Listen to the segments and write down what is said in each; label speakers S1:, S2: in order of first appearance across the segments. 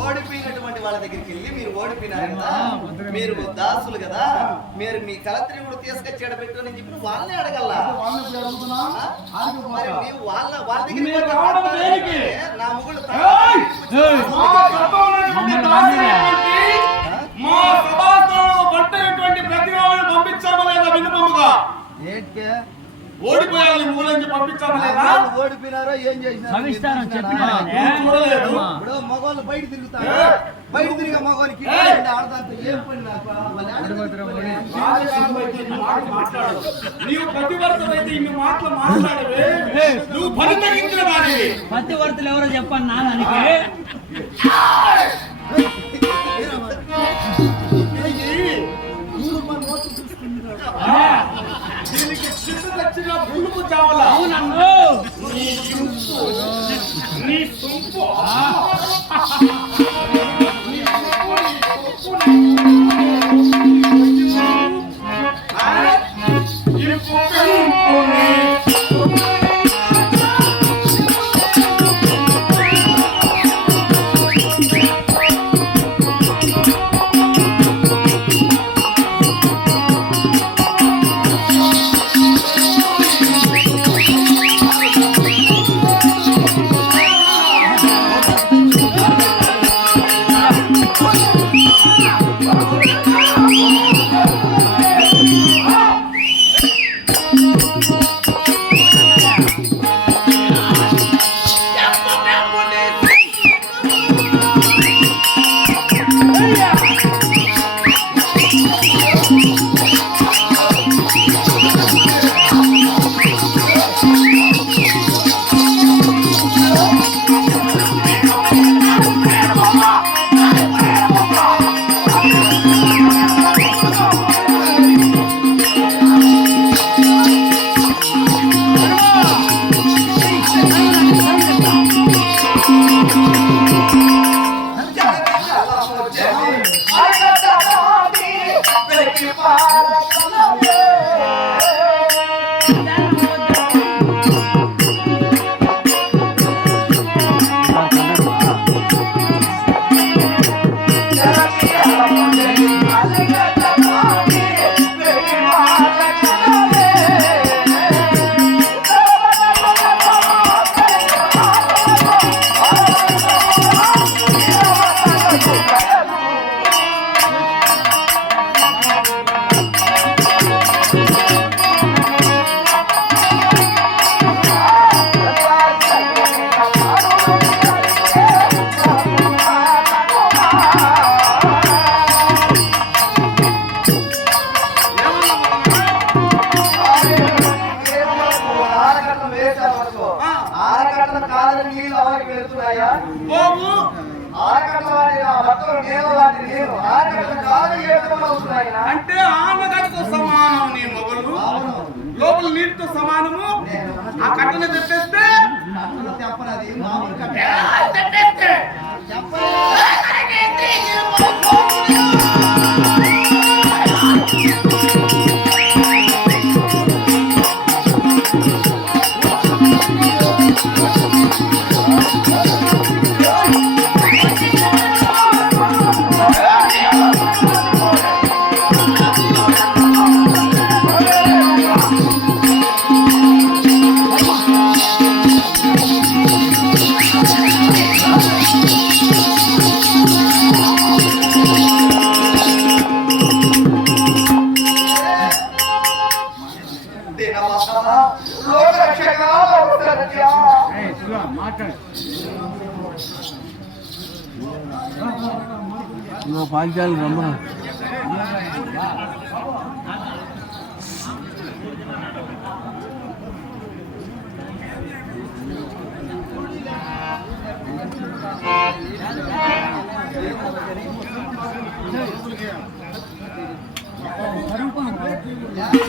S1: ఓడిపోయినటువంటి వాళ్ళ దగ్గరికి వెళ్ళి మీరు ఓడిపోయినారు కదా మీరు దాసులు కదా మీరు మీ కలత్రి కూడా తీసుకొచ్చి పెట్టుకొని చెప్పి నువ్వు వాళ్ళని
S2: ఆడికి
S1: మరి. నీవు వాళ్ళ వాళ్ళ.
S2: దేనికి?
S1: నా ముగ్గురు!
S2: మా సభాస్థానంలో వినుపముగా
S1: ఏంటి
S2: ఓడిపోయాలి మూలని పంపించామా లేదా?
S1: ఓడిపోయినారో ఏం చేసినారో?
S3: చెప్పినా
S2: చూడలేదు?
S1: ఇప్పుడు మగవాళ్ళు బయట తిరుగుతారు! బయట తిరిగే మగవానికి! ఆడదాంతో ఏం పని
S2: మాట్లాడు. నీవు ప్రతివర్తమైతే ఇన్ని మాటలు మాట్లాడవే నువ్వు పరితగించిన దానివి
S3: మధ్యవర్తులు ఎవరో చెప్పండి నా
S2: చావాలా
S3: అవునన్ను
S2: నీ ఇంపు నీ
S1: అనుకో. నీళ్ళు అవరికి వెళ్తున్నాయా? భక్తులు నేను నేను
S2: అంటే ఆనగడతో సమానం నీ మొగలు లోపల నీటితో సమానము. ఆ కట్టను తెప్పేస్తే?
S1: చెప్పనది. మామూలు కట్ట.
S3: పాంచాలి రమ్మను
S1: ఆగతత్వము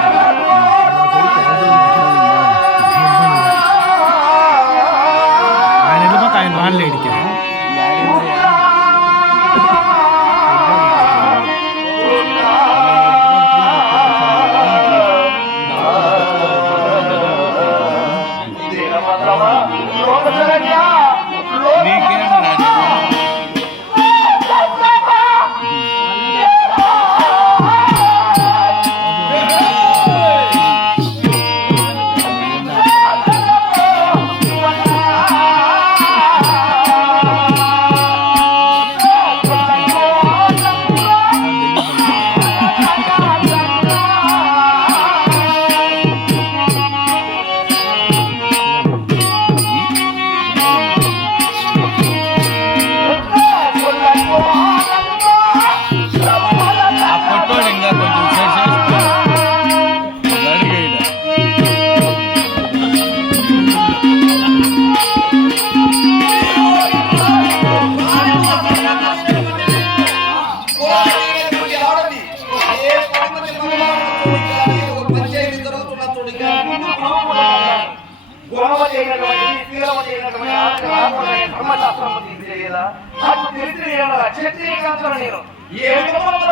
S4: ధర్మశాస్త్రం తెలియదా నాకు తెలిసి నేను. క్షత్రియ కాంతులను నేను ఏ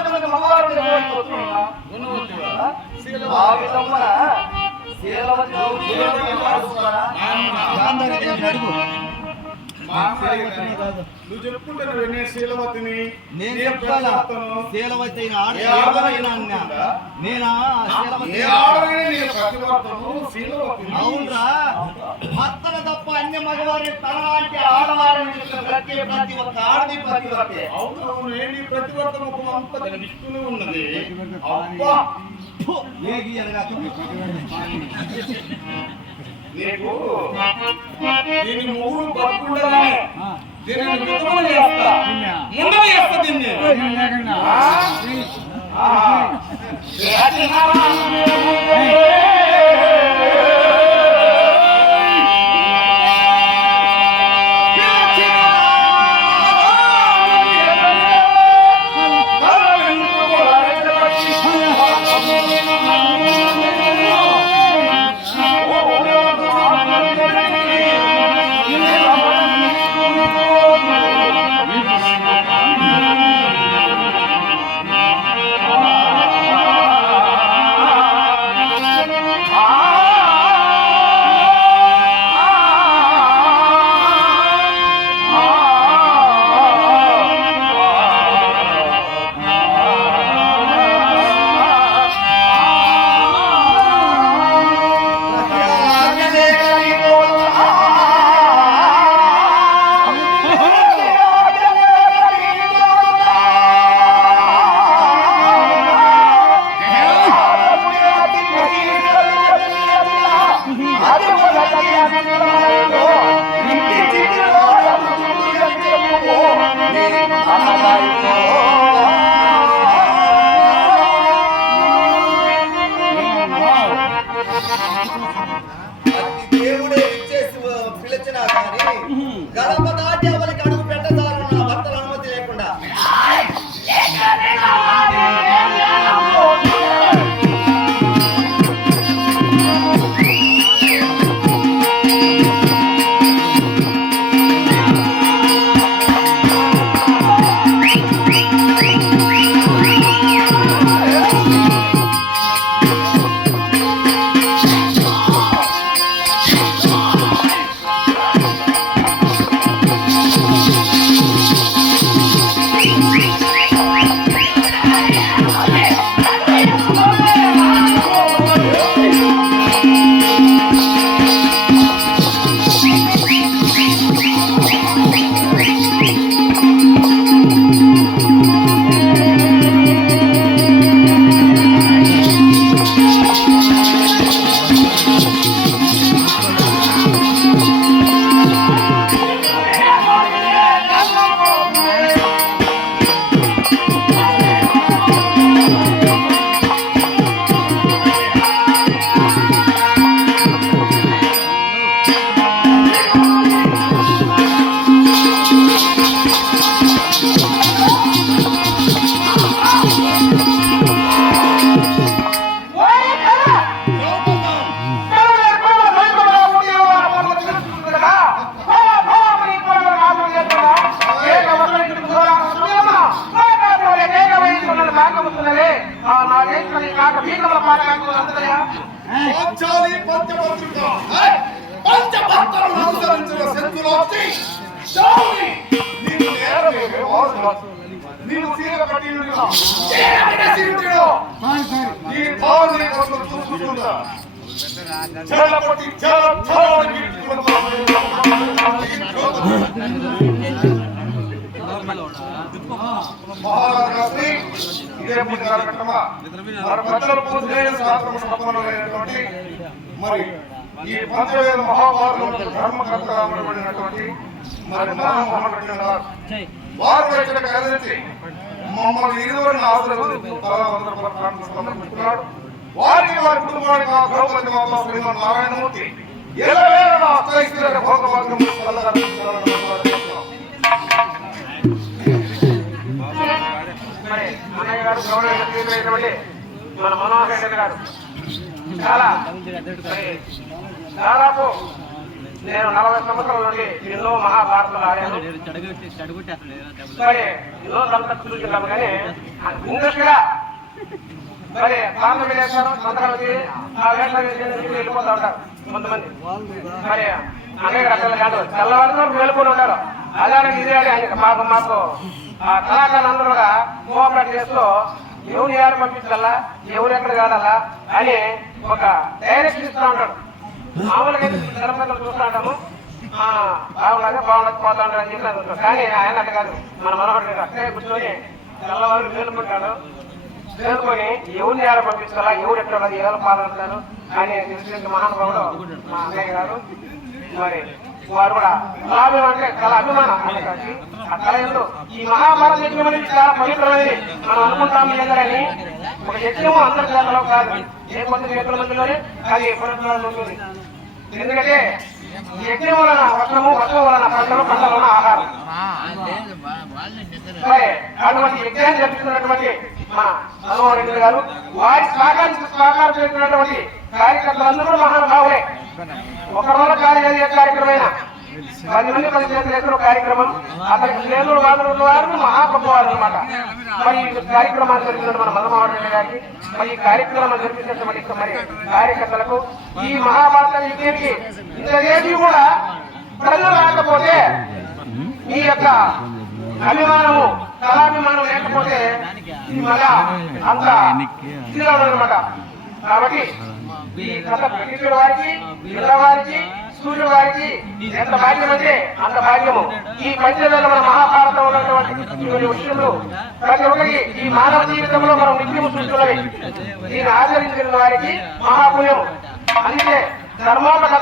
S4: మంది మగవారు ఆ విధమున
S2: నువ్వు చెప్పుకుంటే నువ్వు ఎన్ని శీలవతిని
S1: నేను శీలవతి నేనా? శీలవతి అవునరా. భర్తను తప్ప అన్య మగవారిని తనలాంటి ఆడవారిని ప్రతి ప్రతి ఒక్క ఆడది ప్రతి ఒక్కే
S2: అవును అవును ఏ నీ ప్రతిభత ముఖం అంతా కనిపిస్తూనే ఉన్నది. నీకు దీని ముగ్గురు బతుకుండగానే దీనిని విధములు చేస్తా ముందర చేస్తా దీన్ని.
S1: అతి
S4: ఇదే పూజ మన పెద్దలు సంపన్నమైనటువంటి మరి ఈ పంచవేల మహాభారతంలో ధర్మకర్త అమరబడినటువంటి మరి మహామోహన్ రెడ్డి గారు. వారు ఇక్కడ కలిసి మమ్మల్ని ఇరువురిని ఆశ్రయించి చాలా వందల వారికి వారి కుటుంబానికి ఆ ద్రౌపది మాత శ్రీమన్ నారాయణమూర్తి ఎలవేళ అష్టైశ్వర్య భోగభాగ్యం కలగాలని మన మనోహర్ రెడ్డి గారు చాలా దాదాపు నేను నలభై సంవత్సరాల నుండి ఎన్నో మహాభారతాలు ఆడాను ఎన్నో సంతృప్తి చూస్తున్నాము కానీ ఇంట్రెస్ట్గా మరి ప్రాంతం వేస్తారు సంతకాలు వచ్చి ఆ వేషాలు వేసి వెళ్ళిపోతూ ఉంటారు కొంతమంది. మరి అనేక రకాల కాదు. తెల్లవారు వెళ్ళిపోయి ఉంటారు. అలాగే ఇదే ఆయన మాకు మాకు. ఆ కళాకారులందరూ కోఆపరేట్ చేస్తూ ఎవరు ఎవరు పంపించాలా? ఎవరు ఎక్కడ కాడాలా అని ఒక డైరెక్షన్ ఇస్తూ ఉంటాడు. మామూలుగా అయితే చూస్తూ ఉంటాము. బాగుండదు బాగున్నది బాగున్నది పోతా ఉంటాడు అని చెప్పి కానీ ఆయన అట్ట కాదు. మన మనోహర్ గారు అక్కడే కూర్చొని తెల్లవారు వెళ్ళిపోతాడు. తెలుసుకొని ఎవరిని ఎలా పంపిస్తారా ఎవరు ఎక్కడ ఉన్నది ఎవరు పాల్గొంటారు అని తెలిసిన మహానుభావుడు మా అన్నయ్య గారు. మరి వారు కూడా అంటే కళ అభిమానం. కాదు. ఆ కళ ఎందు ఈ మహాభారత యజ్ఞం అనేది చాలా పవిత్రమైనది. మనం అనుకుంటాం లేదని ఒక యజ్ఞము అందరి చేతలో కాదు ఏ కొంత చేతుల మధ్యలోనే అది ఉంటుంది ఎందుకంటే యజ్ఞం వలన వర్షము వర్షం వలన పంటలు పంటల వలన ఆహారం. అటువంటి యజ్ఞాన్ని జరిపిస్తున్నటువంటి మన గారు. వారి సహకారం సహకారం చేస్తున్నటువంటి కార్యకర్తలందరూ మహానుభావులే. ఒక రోజు కార్యాలయ కార్యక్రమమైన పది మంది పది చేతులు ఎక్కడ కార్యక్రమం. అతనికి చేతులు వాదులు వారు మహా అనమాట మరి కార్యక్రమాలు జరిపినటువంటి మన మదమోహన్ గారికి మరి ఈ కార్యక్రమాలు జరిపించినటువంటి మరి కార్యకర్తలకు ఈ మహాభారత యుద్ధానికి ఇంతేది కూడా ప్రజలు రాకపోతే ఈ యొక్క అభిమానము కళాభిమానం లేకపోతే ఇది మళ్ళా అంత ఇదిగా కాబట్టి ఈ కథ వారికి పిల్ల వారికి సూర్యుల వారికి ఎంత భాగ్యం అంటే అంత భాగ్యము ఈ పంచవేల మన మహాభారతం ఉన్నటువంటి కొన్ని విషయంలో ప్రతి ఒక్కరికి ఈ మానవ జీవితంలో మనం నిత్యము చూస్తున్నవి. దీన్ని ఆచరించిన వారికి మహాపుణ్యము అందుకే ధర్మోప